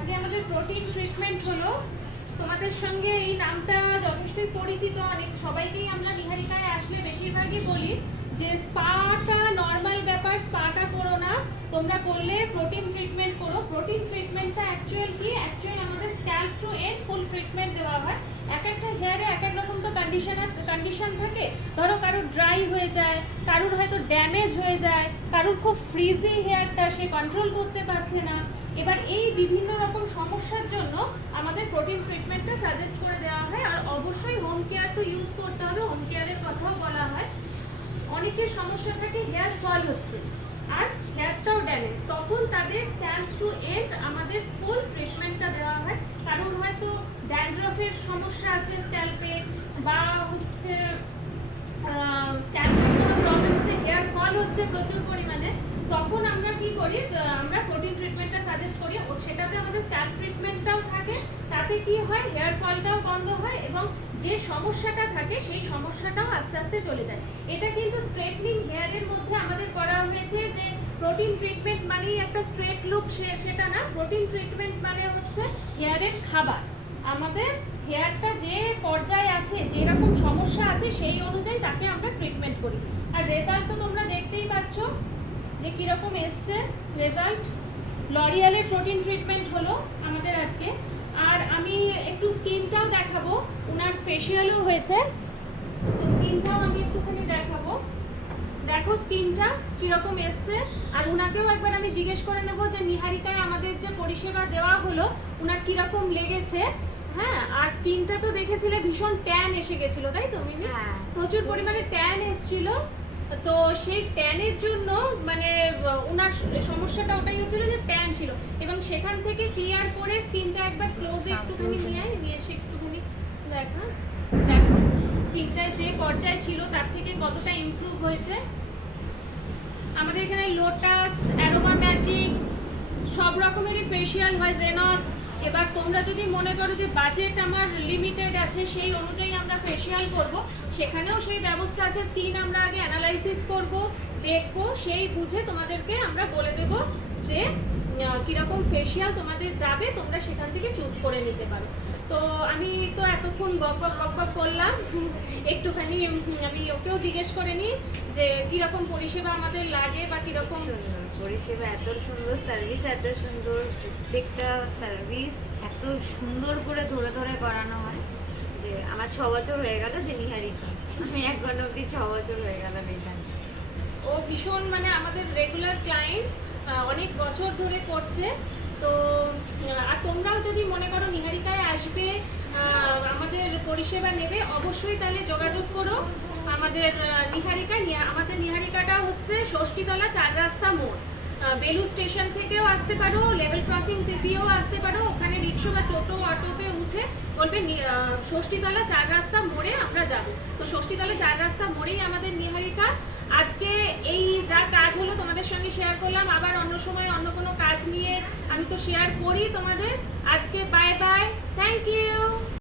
আজকে আমাদের protein treatment হলো। তোমাদের সঙ্গে এই নামটা যথেষ্টই পরিচিত, অনেক সবাইকেই আমরা নিহারিকায় আসলে বেশিরভাগই বলি যে স্পাটা নর্মাল ব্যাপার, স্পাটা করো না, তোমরা করলে প্রোটিন ট্রিটমেন্ট করো। প্রোটিন ট্রিটমেন্টটা অ্যাকচুয়াল কি? অ্যাকচুয়াল আমাদের scalp to end full treatment দেওয়া হয়। এক একটা হেয়ারে এক এক রকম তো কন্ডিশন থাকে। ধরো কারোর ড্রাই হয়ে যায়, কারোর হয়তো ড্যামেজ হয়ে যায়, কারোর খুব ফ্রিজি হেয়ারটা, সে কন্ট্রোল করতে পারছে না। এবার এই বিভিন্ন রকম সমস্যার জন্য আমাদের প্রোটিন ট্রিটমেন্টটা সাজেস্ট করে দেওয়া হয়। আর অবশ্যই হোম কেয়ার তো ইউজ করতে হবে, হোম কেয়ারের কথাও বলা হয়। অনেকের সমস্যা থাকে হেয়ার ফল হচ্ছে আর হেয়ারটাও ড্যামেজ, তখন তাদের স্ক্যাল্প টু এন্ড আমাদের ফুল ট্রিটমেন্টটা দেওয়া হয়। কারণ হয়তো ড্যান্ড্রফের সমস্যা আছে স্ক্যাল্পে, বা হচ্ছে স্ক্যাল্পের কোনো প্রবলেম হচ্ছে, হেয়ার ফল হচ্ছে প্রচুর পরিমাণে, তখন আমরা কি করি? আমরা প্রোটিন ট্রিটমেন্টটা সাজেস্ট করি। ও সেটাতে আমাদের স্ক্যাল্প ট্রিটমেন্টটাও থাকে, তাতে কি হয় হেয়ার ফলটাও বন্ধ হয় এবং যে সমস্যাটা থাকে সেই সমস্যাটাও আস্তে আস্তে চলে যায়। এটা কিন্তু স্ট্রেটনিং হেয়ারের মধ্যে আমাদের করা হয়েছে যে প্রোটিন ট্রিটমেন্ট মানেই একটা স্ট্রেট লুক, সেটা না। প্রোটিন ট্রিটমেন্ট মানে হচ্ছে হেয়ারের খাবার। আমাদের হেয়ারটা যে পর্যায়ে আছে, যেরকম সমস্যা আছে সেই অনুযায়ী তাকে আমরা ট্রিটমেন্ট করি। আর রেজাল্ট তো তোমরা দেখতেই পাচ্ছ যে কীরকম এসছে রেজাল্ট। লরিয়ালের প্রোটিন ট্রিটমেন্ট হলো আমাদের আজকে। আর আমি একটু স্কিনটাও দেখাবো, ওনার ফেশিয়ালও হয়েছে, তো স্কিনটাও আমি একটুখানি দেখাবো। দেখো স্কিনটা কীরকম এসছে। আর ওনাকেও একবার আমি জিজ্ঞেস করে নেবো যে নিহারিকায় আমাদের যে পরিষেবা দেওয়া হলো ওনার কীরকম লেগেছে। হ্যাঁ, আর স্কিনটা তো দেখেছিলে ভীষণ ট্যান এসে গেছিলো, তাই তো মিমি? প্রচুর পরিমাণে ট্যান এসেছিল। তো সেই ট্যানের জন্য মানে ওনার সমস্যাটা ওটাই হচ্ছিল যে ট্যান ছিল, এবং সেখান থেকে ক্লিয়ার করে স্কিনটা একবার ক্লোজে একটুখানি নিয়ে এসে একটুখানি দেখো স্কিনটায় যে পর্যায়ে ছিল তার থেকে কতটা ইমপ্রুভ হয়েছে। আমাদের এখানে লোটাস, অ্যারোমা ম্যাজিক সব রকমেরই ফেশিয়াল হয়, জেনথ। এবার তোমরা যদি মনে করো যে বাজেট আমার লিমিটেড আছে, সেই অনুযায়ী আমরা ফেশিয়াল করব, সেখানেও সেই ব্যবস্থা আছে। স্কিন আমরা আগে অ্যানালাইসিস করব, দেখব, সেই বুঝে তোমাদেরকে আমরা বলে দেব যে কীরকম ফেশিয়াল তোমাদের যাবে, তোমরা সেখান থেকে চুজ করে নিতে পারো। তো আমি তো এতক্ষণ বক করলাম, একটুখানি আমি ওকেও জিজ্ঞেস করে নিই যে কীরকম পরিষেবা আমাদের লাগে বা কীরকম পরিষেবা। এত সুন্দর সার্ভিস, এত সুন্দর প্রত্যেকটা সার্ভিস এত সুন্দর করে ধরে ধরে করানো হয় যে আমার 6 বছর হয়ে গেল যে নিহারিকা, আমি এখন অবধি 6 বছর হয়ে গেল এখানে। ও ভীষণ মানে আমাদের রেগুলার ক্লায়েন্টস, অনেক বছর ধরে করছে। তো আর তোমরাও যদি মনে করো নিহারিকায় আসবে, আমাদের পরিষেবা নেবে, অবশ্যই তাহলে যোগাযোগ করো আমাদের নিহারিকায়। আমাদের নিহারিকাটা হচ্ছে ষষ্ঠীতলা 4 রাস্তা মোড়। বেলু স্টেশন থেকেও আসতে পারো, লেভেল ক্রসিং দিয়েও আসতে পারো। ওখানে রিক্সা বা টোটো অটোতে উঠে বলবে ষষ্ঠীতলা 4 রাস্তা মোড়ে আমরা যাব। তো ষষ্ঠীতলা 4 রাস্তা মোড়েই আমাদের নিহারিকা। আজকে এই যা কাজ হলো তোমাদের সঙ্গে শেয়ার করলাম, আবার অন্য সময় অন্য কোনো কাজ নিয়ে আমি তো শেয়ার করি তোমাদের। আজকে বাই বাই, থ্যাংক ইউ।